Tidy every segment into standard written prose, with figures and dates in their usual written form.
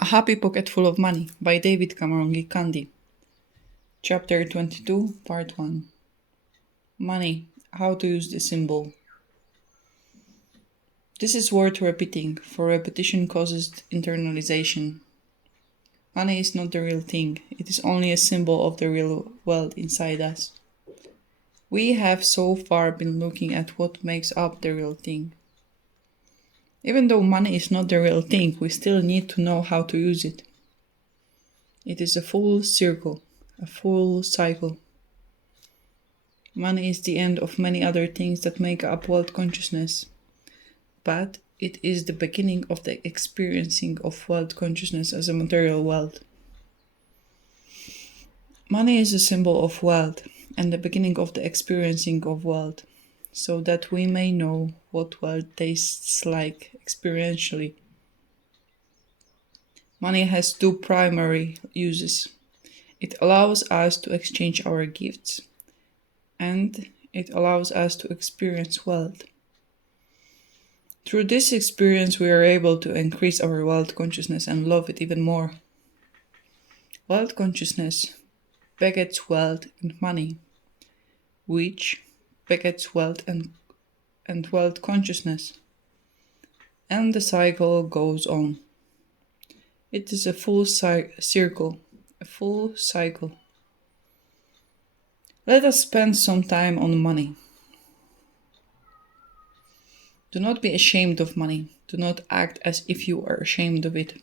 A Happy Pocket Full of Money by David Cameron Gikandi. Chapter 22, Part 1. Money. How to use the symbol. This is worth repeating, for repetition causes internalization. Money is not the real thing, it is only a symbol of the real world inside us. We have so far been looking at what makes up the real thing. Even though money is not the real thing, we still need to know how to use it. It is a full circle, a full cycle. Money is the end of many other things that make up world consciousness, but it is the beginning of the experiencing of world consciousness as a material world. Money is a symbol of wealth and the beginning of the experiencing of wealth, so that we may know what wealth tastes like experientially. Money has two primary uses. It allows us to exchange our gifts, and it allows us to experience wealth. Through this experience, we are able to increase our wealth consciousness and love it even more. Wealth consciousness begets wealth and money, which begets wealth and wealth consciousness. And the cycle goes on. It is a full circle, a full cycle. Let us spend some time on money. Do not be ashamed of money. Do not act as if you are ashamed of it.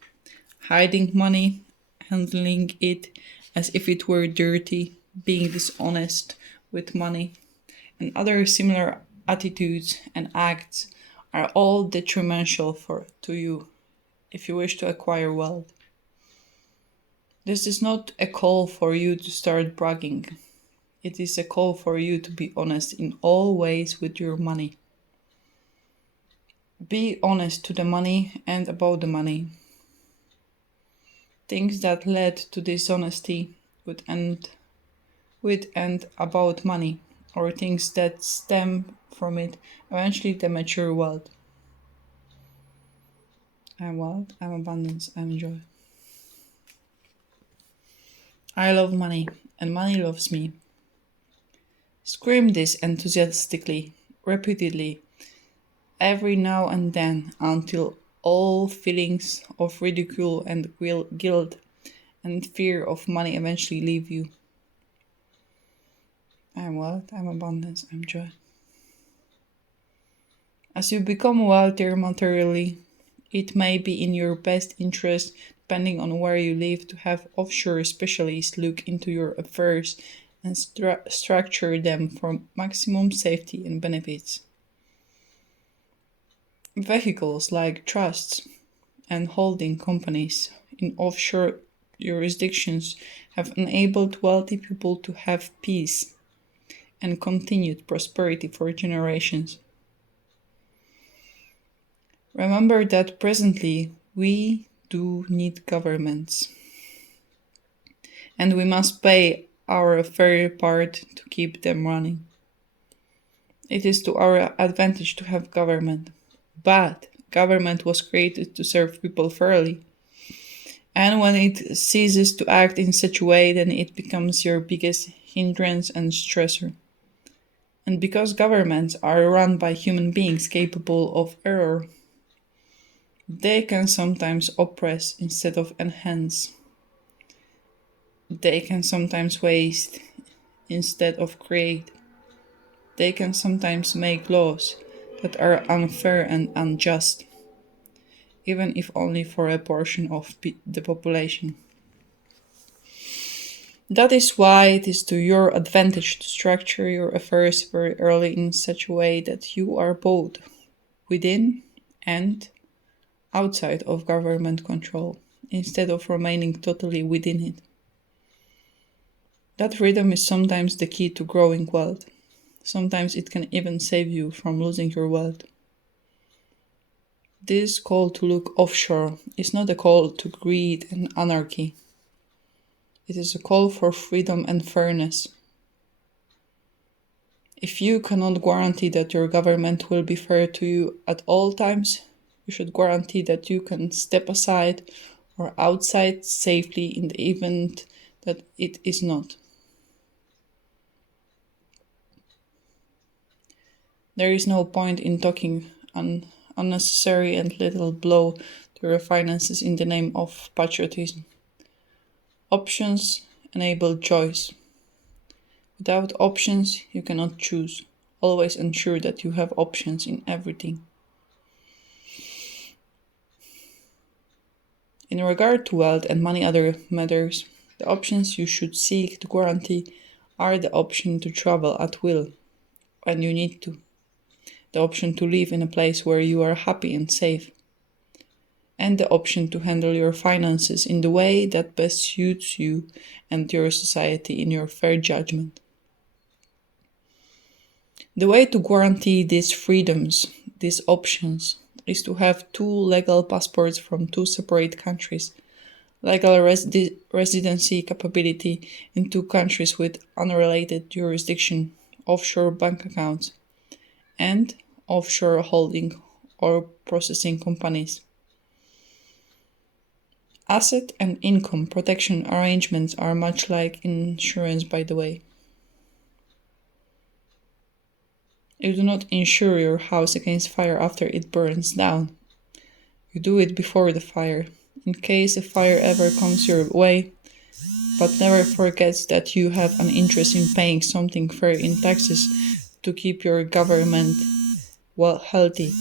Hiding money, handling it as if it were dirty, being dishonest with money, and other similar attitudes and acts are all detrimental to you if you wish to acquire wealth. This is not a call for you to start bragging. It is a call for you to be honest in all ways with your money. Be honest to the money and about the money. Things that led to dishonesty with and about money, or things that stem from it, eventually the mature wealth. I'm wealth, I'm abundance, I'm joy. I love money, and money loves me. Scream this enthusiastically, repeatedly, every now and then, until all feelings of ridicule and guilt and fear of money eventually leave you. I'm wealth, I'm abundance, I'm joy. As you become wealthier materially, it may be in your best interest, depending on where you live, to have offshore specialists look into your affairs and structure them for maximum safety and benefits. Vehicles like trusts and holding companies in offshore jurisdictions have enabled wealthy people to have peace and continued prosperity for generations. Remember that presently we do need governments, and we must pay our fair part to keep them running. It is to our advantage to have government, but government was created to serve people fairly. And when it ceases to act in such a way, then it becomes your biggest hindrance and stressor. And because governments are run by human beings capable of error, they can sometimes oppress instead of enhance. They can sometimes waste instead of create. They can sometimes make laws that are unfair and unjust, even if only for a portion of the population. That is why it is to your advantage to structure your affairs very early in such a way that you are both within and outside of government control, instead of remaining totally within it. That freedom is sometimes the key to growing wealth. Sometimes it can even save you from losing your wealth. This call to look offshore is not a call to greed and anarchy. It is a call for freedom and fairness. If you cannot guarantee that your government will be fair to you at all times, you should guarantee that you can step aside or outside safely in the event that it is not. There is no point in talking unnecessary and little blow to your finances in the name of patriotism. Options enable choice. Without options, you cannot choose. Always ensure that you have options in everything. In regard to wealth and many other matters, the options you should seek to guarantee are the option to travel at will when you need to, the option to live in a place where you are happy and safe, and the option to handle your finances in the way that best suits you and your society in your fair judgment. The way to guarantee these freedoms, these options, is to have two legal passports from two separate countries, legal residency capability in two countries with unrelated jurisdiction, offshore bank accounts, and offshore holding or processing companies. Asset and income protection arrangements are much like insurance, by the way. You do not insure your house against fire after it burns down. You do it before the fire, in case a fire ever comes your way, but never forget that you have an interest in paying something fair in taxes to keep your government well healthy.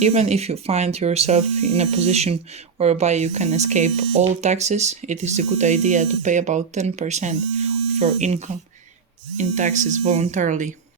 Even if you find yourself in a position whereby you can escape all taxes, it is a good idea to pay about 10% of your income in taxes voluntarily.